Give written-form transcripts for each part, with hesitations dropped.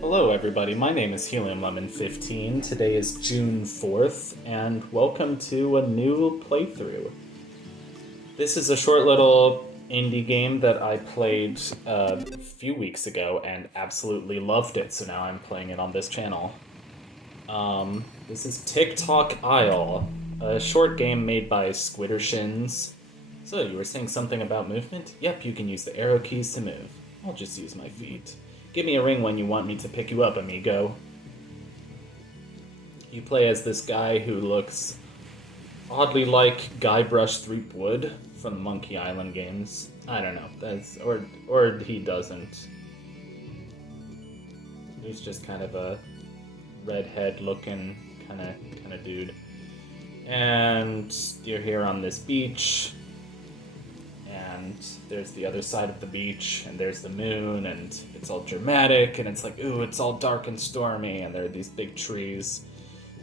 Hello everybody, my name is Helium Lemon 15. Today is June 4th, and welcome to a new playthrough. This is a short little indie game that I played a few weeks ago and absolutely loved it, so now I'm playing it on this channel. This is Tock Isle, a short game made by Squiddershins. So, you were saying something about movement? Yep, you can use the arrow keys to move. I'll just use my feet. Give me a ring when you want me to pick you up, amigo. You play as this guy who looks oddly like Guybrush Threepwood from the Monkey Island games. I don't know. Or he doesn't. He's just kind of a redhead looking kind of dude. And you're here on this beach. And there's the other side of the beach, and there's the moon, and it's all dramatic, and it's like, ooh, it's all dark and stormy, and there are these big trees.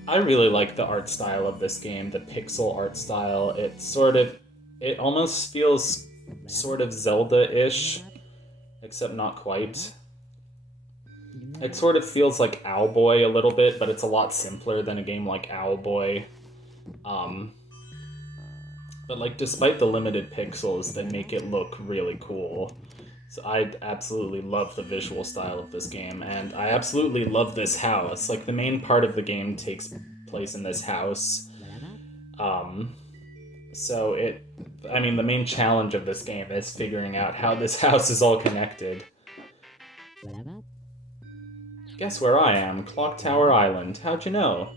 I really like the art style of this game, the pixel art style. It almost feels sort of Zelda-ish, except not quite. It sort of feels like Owlboy a little bit, but it's a lot simpler than a game like Owlboy. But, like, despite the limited pixels, they make it look really cool. So I absolutely love the visual style of this game, and I absolutely love this house. Like, the main part of the game takes place in this house. The main challenge of this game is figuring out how this house is all connected. Guess where I am? Clock Tower Island. How'd you know?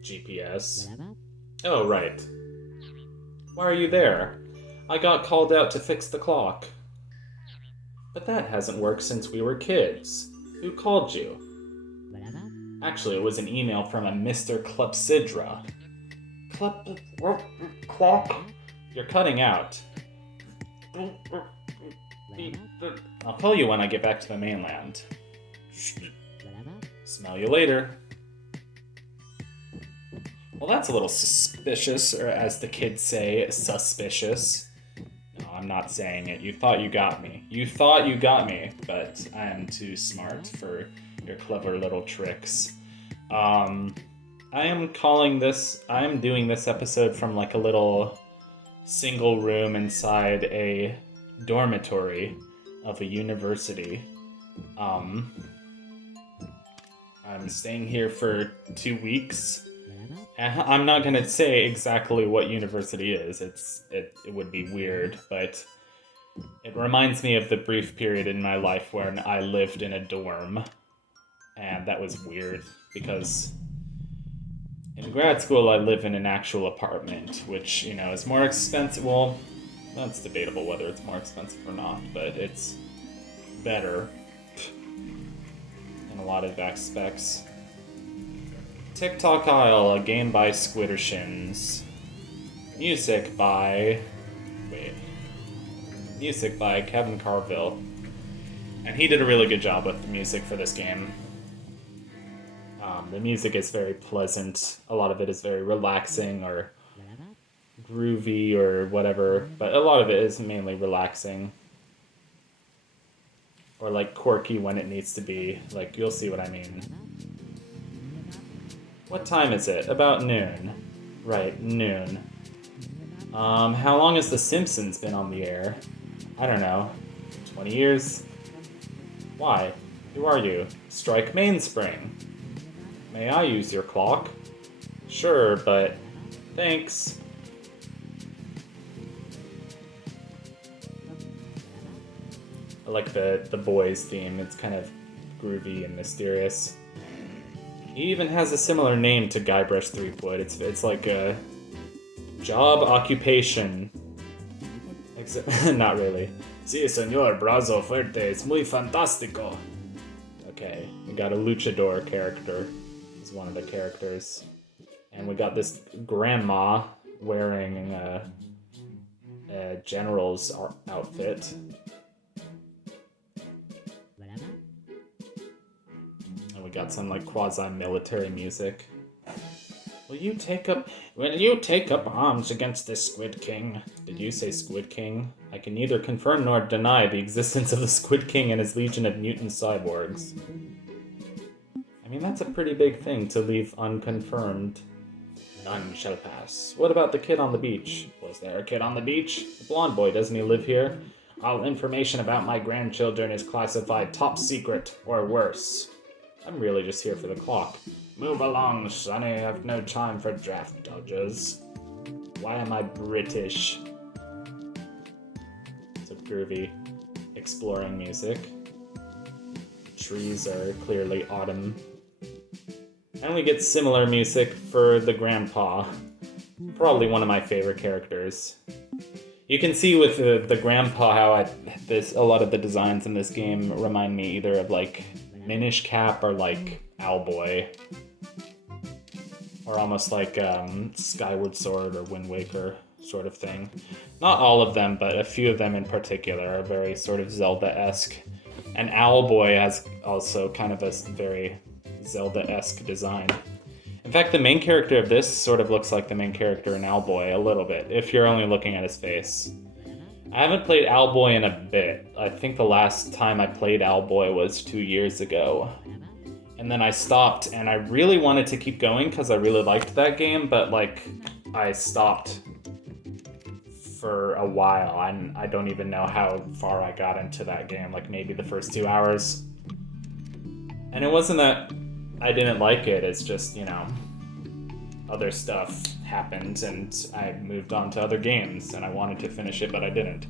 GPS. Oh, right. Why are you there? I got called out to fix the clock. But that hasn't worked since we were kids. Who called you? Actually, it was an email from a Mr. Clepsydra. Clock? You're cutting out. I'll call you when I get back to the mainland. Smell you later. Well, that's a little suspicious, or as the kids say, suspicious. No, I'm not saying it. You thought you got me. You thought you got me, but I am too smart for your clever little tricks. I am doing this episode from like a little single room inside a dormitory of a university. I'm staying here for 2 weeks. I'm not going to say exactly what university is. It would be weird, but it reminds me of the brief period in my life when I lived in a dorm. And that was weird, because in grad school I live in an actual apartment, which, is more expensive. Well, that's debatable whether it's more expensive or not, but it's better in a lot of aspects. Tock Isle, a game by Squiddershins. Music by Kevin Carville. And he did a really good job with the music for this game. The music is very pleasant. A lot of it is very relaxing or groovy or whatever, but a lot of it is mainly relaxing. Or like quirky when it needs to be. Like, you'll see what I mean. What time is it? About noon. Right, noon. How long has The Simpsons been on the air? I don't know. 20 years? Why? Who are you? Strike Mainspring. May I use your clock? Sure, but... Thanks. I like the boys theme. It's kind of groovy and mysterious. He even has a similar name to Guybrush Threepwood. It's like a job occupation. Not really. Sí, señor, brazo fuerte, es muy fantástico. Okay, we got a luchador character. He's one of the characters. And we got this grandma wearing a general's outfit. We got some like quasi-military music. Will you take up arms against this Squid King? Did you say Squid King? I can neither confirm nor deny the existence of the Squid King and his legion of mutant cyborgs. I mean, that's a pretty big thing to leave unconfirmed. None shall pass. What about the kid on the beach? Was there a kid on the beach? The blonde boy, doesn't he live here? All information about my grandchildren is classified top secret, or worse. I'm really just here for the clock. Move along, sonny. I have no time for draft dodgers. Why am I British? It's a groovy, exploring music. Trees are clearly autumn. And we get similar music for the grandpa. Probably one of my favorite characters. You can see with the grandpa how a lot of the designs in this game remind me either of like Minish Cap or like Owlboy. Or almost like Skyward Sword or Wind Waker sort of thing. Not all of them, but a few of them in particular are very sort of Zelda-esque. And Owlboy has also kind of a very Zelda-esque design. In fact, the main character of this sort of looks like the main character in Owlboy a little bit, if you're only looking at his face. I haven't played Owlboy in a bit. I think the last time I played Owlboy was 2 years ago. And then I stopped, and I really wanted to keep going because I really liked that game, but like, I stopped for a while, and I don't even know how far I got into that game, like maybe the first 2 hours. And it wasn't that I didn't like it, it's just, you know, other stuff happened, and I moved on to other games, and I wanted to finish it, but I didn't.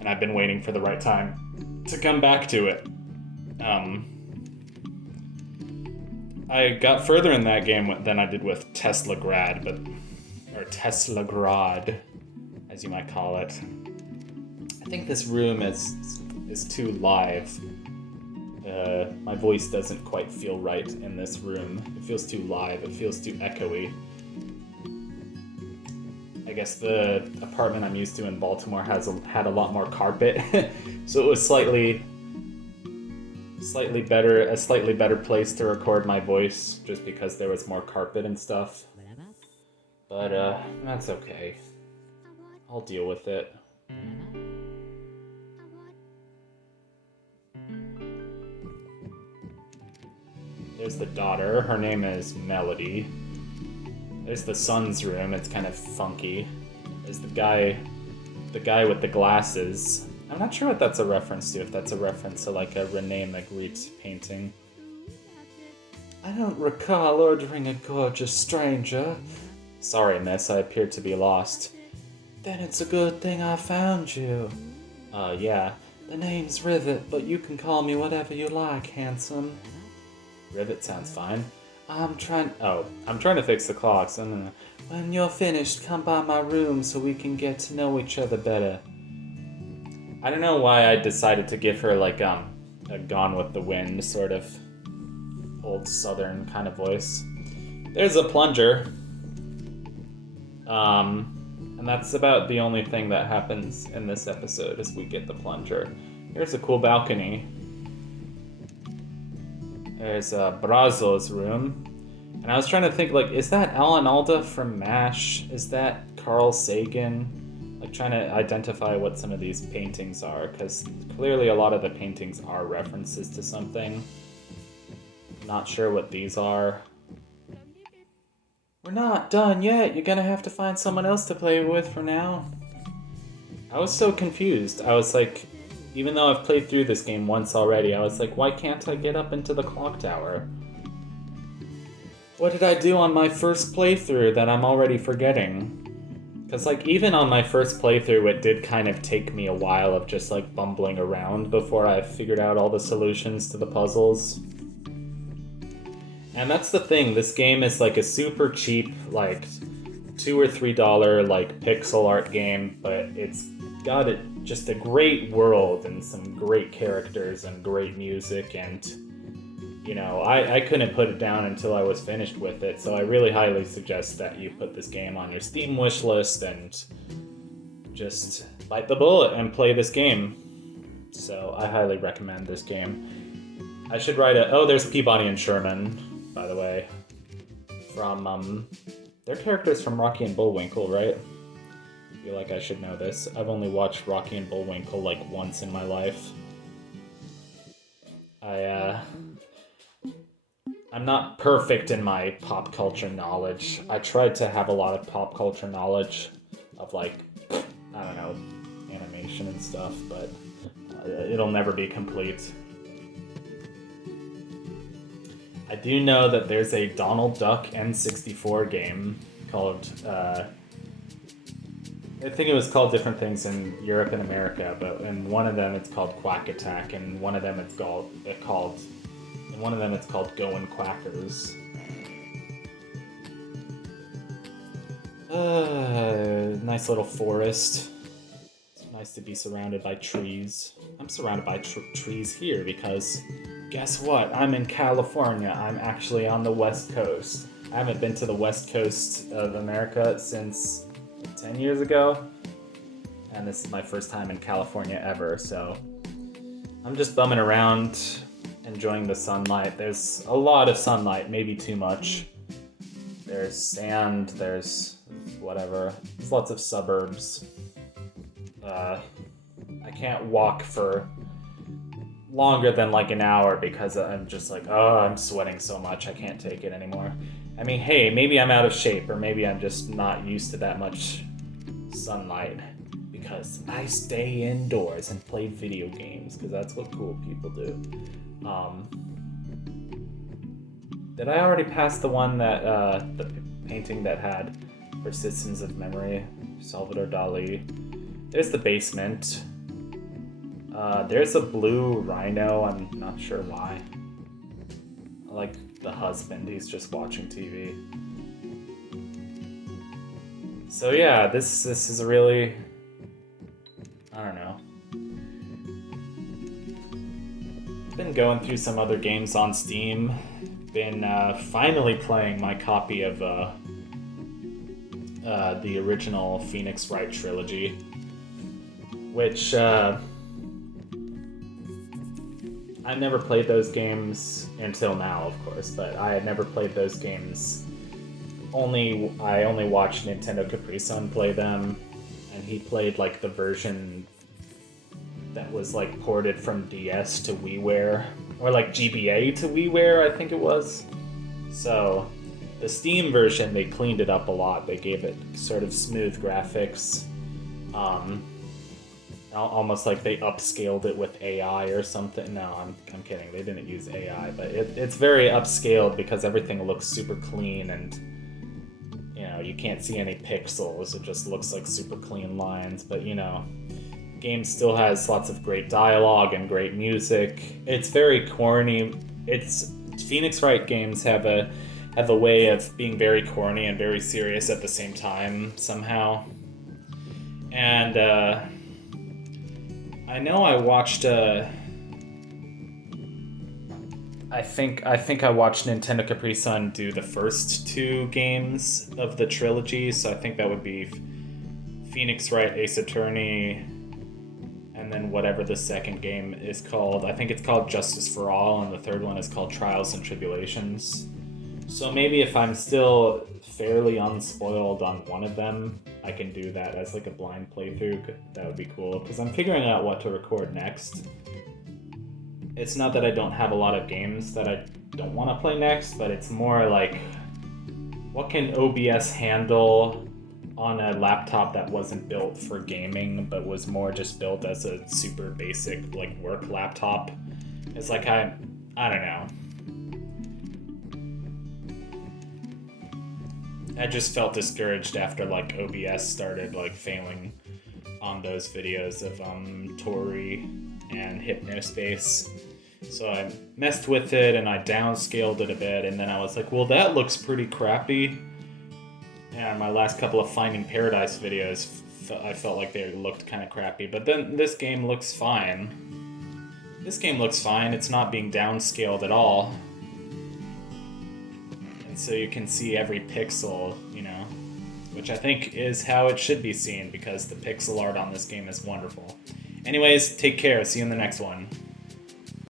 And I've been waiting for the right time to come back to it. I got further in that game than I did with Teslagrad, or Teslagrad, as you might call it. I think this room is too live. My voice doesn't quite feel right in this room. It feels too live, it feels too echoey. I guess the apartment I'm used to in Baltimore had a lot more carpet, so it was a slightly better place to record my voice, just because there was more carpet and stuff. But that's okay. I'll deal with it. There's the daughter, her name is Melody. There's the son's room, it's kind of funky. There's the guy with the glasses. I'm not sure what that's a reference to, if that's a reference to like a Rene Magritte painting. I don't recall ordering a gorgeous stranger. Sorry, miss, I appear to be lost. Then it's a good thing I found you. Yeah. The name's Rivet, but you can call me whatever you like, handsome. Rivet sounds fine. I'm trying to fix the clocks. When you're finished, come by my room so we can get to know each other better. I don't know why I decided to give her like a Gone with the Wind sort of old southern kind of voice. There's a plunger. And that's about the only thing that happens in this episode is we get the plunger. Here's a cool balcony. There's Brazo's room. And I was trying to think, like, is that Alan Alda from MASH? Is that Carl Sagan? Like, trying to identify what some of these paintings are, because clearly a lot of the paintings are references to something. Not sure what these are. We're not done yet. You're gonna have to find someone else to play with for now. I was so confused. I was like, even though I've played through this game once already, I was like, why can't I get up into the clock tower? What did I do on my first playthrough that I'm already forgetting? Because, like, even on my first playthrough, it did kind of take me a while of just, like, bumbling around before I figured out all the solutions to the puzzles. And that's the thing, this game is, like, a super cheap, like, $2 or $3, like, pixel art game, but it's got just a great world and some great characters and great music, and, you know, I couldn't put it down until I was finished with it, so I really highly suggest that you put this game on your Steam wishlist and just bite the bullet and play this game. So I highly recommend this game. I should write there's Peabody and Sherman, by the way, from They're characters from Rocky and Bullwinkle, right? I feel like I should know this. I've only watched Rocky and Bullwinkle like once in my life. I'm not perfect in my pop culture knowledge. I tried to have a lot of pop culture knowledge of like, I don't know, animation and stuff, but it'll never be complete. I do know that there's a Donald Duck N64 game called, I think it was called different things in Europe and America, but in one of them it's called Quack Attack, and one of them it's called Goin' Quackers. Nice little forest. It's nice to be surrounded by trees. I'm surrounded by trees here because guess what? I'm in California. I'm actually on the West Coast. I haven't been to the West Coast of America since 10 years ago, and this is my first time in California ever, so I'm just bumming around, enjoying the sunlight. There's a lot of sunlight, maybe too much. There's sand, there's whatever. There's lots of suburbs. I can't walk for longer than like an hour because I'm just like, oh, I'm sweating so much, I can't take it anymore. I mean, hey, maybe I'm out of shape, or maybe I'm just not used to that much sunlight because I stay indoors and play video games because that's what cool people do. Did I already pass the one that the painting that had persistence of memory? Salvador Dali. There's the basement. There's a blue rhino. I'm not sure why. I like the husband. He's just watching TV. So yeah, this is a really, I don't know. Been going through some other games on Steam. Been finally playing my copy of the original Phoenix Wright trilogy, which I never played those games until now, of course, but I had never played those games. I only watched Nintendo Capri Sun play them, and he played like the version that was like ported from DS to WiiWare, or like GBA to WiiWare, I think it was. So the Steam version, they cleaned it up a lot. They gave it sort of smooth graphics, almost like they upscaled it with AI or something. No, I'm kidding. They didn't use AI, but it's very upscaled because everything looks super clean, and you know, you can't see any pixels. It just looks like super clean lines, but you know, game still has lots of great dialogue and great music. It's very corny. Phoenix Wright games have a way of being very corny and very serious at the same time somehow. And I know I watched I think I watched Nintendo Capri Sun do the first two games of the trilogy, so I think that would be Phoenix Wright Ace Attorney, and then whatever the second game is called. I think it's called Justice for All, and the third one is called Trials and Tribulations. So maybe if I'm still fairly unspoiled on one of them, I can do that as like a blind playthrough. That would be cool, because I'm figuring out what to record next. It's not that I don't have a lot of games that I don't want to play next, but it's more like, what can OBS handle on a laptop that wasn't built for gaming, but was more just built as a super basic like work laptop? It's like I don't know. I just felt discouraged after like OBS started like failing on those videos of Tori and Hypnospace. So I messed with it and I downscaled it a bit, and then I was like, well, that looks pretty crappy. And my last couple of Finding Paradise videos, I felt like they looked kind of crappy, but then this game looks fine. This game looks fine. It's not being downscaled at all. And so you can see every pixel, you know, which I think is how it should be seen, because the pixel art on this game is wonderful. Anyways, take care. See you in the next one.